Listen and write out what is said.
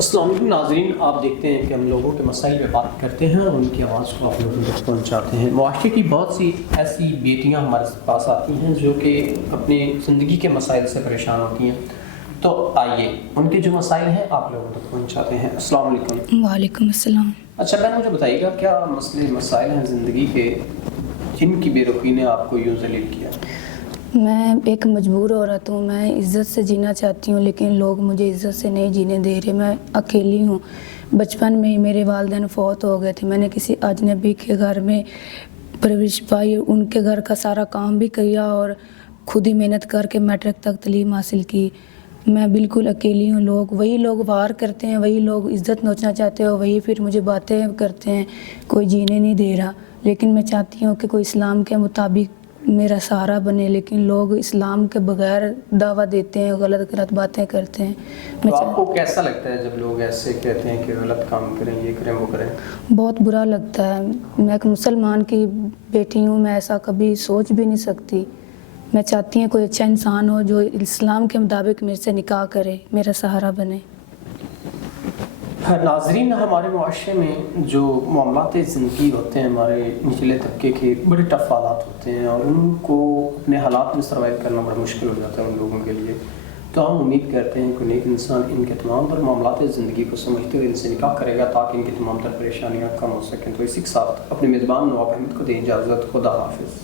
السلام علیکم ناظرین، آپ دیکھتے ہیں کہ ہم لوگوں کے مسائل پہ بات کرتے ہیں اور ان کی آواز کو آپ لوگوں تک پہنچاتے ہیں۔ معاشرے کی بہت سی ایسی بیٹیاں ہمارے پاس آتی ہیں جو کہ اپنی زندگی کے مسائل سے پریشان ہوتی ہیں، تو آئیے ان کے جو مسائل ہیں آپ لوگوں تک پہنچاتے ہیں۔ السلام علیکم۔ وعلیکم السلام۔ اچھا بہن، مجھے بتائیے گا کیا مسائل ہیں زندگی کے جن کی بے رخی نے آپ کو یوں ذلیل کیا؟ میں ایک مجبور عورت ہوں، میں عزت سے جینا چاہتی ہوں لیکن لوگ مجھے عزت سے نہیں جینے دے رہے۔ میں اکیلی ہوں، بچپن میں ہی میرے والدین فوت ہو گئے تھے، میں نے کسی اجنبی کے گھر میں پرورش پائی، ان کے گھر کا سارا کام بھی کیا اور خود ہی محنت کر کے میٹرک تک تعلیم حاصل کی۔ میں بالکل اکیلی ہوں، وہی لوگ وار کرتے ہیں، وہی لوگ عزت نوچنا چاہتے ہیں، وہی پھر مجھے باتیں کرتے ہیں، کوئی جینے نہیں دے رہا۔ لیکن میں چاہتی ہوں کہ کوئی اسلام کے مطابق میرا سہارا بنے، لیکن لوگ اسلام کے بغیر دعویٰ دیتے ہیں، غلط باتیں کرتے ہیں۔ تو آپ کو کیسا لگتا ہے جب لوگ ایسے کہتے ہیں کہ غلط کام کریں، یہ کریں وہ کریں؟ بہت برا لگتا ہے۔ میں ایک مسلمان کی بیٹی ہوں، میں ایسا کبھی سوچ بھی نہیں سکتی۔ میں چاہتی ہوں کوئی اچھا انسان ہو جو اسلام کے مطابق میرے سے نکاح کرے، میرا سہارا بنے۔ ناظرین، ہمارے معاشرے میں جو معاملات زندگی ہوتے ہیں، ہمارے نچلے طبقے کے بڑے ٹف حالات ہوتے ہیں اور ان کو اپنے حالات میں سروائیو کرنا بڑا مشکل ہو جاتا ہے ان لوگوں کے لیے۔ تو ہم امید کرتے ہیں کہ نیک انسان ان کے تمام تر معاملات زندگی کو سمجھتے ہوئے ان سے نکاح کرے گا تاکہ ان کی تمام تر پریشانیاں کم ہو سکیں۔ تو اسی کے ساتھ اپنے میزبان نواب احمد کو دیں اجازت۔ خدا حافظ۔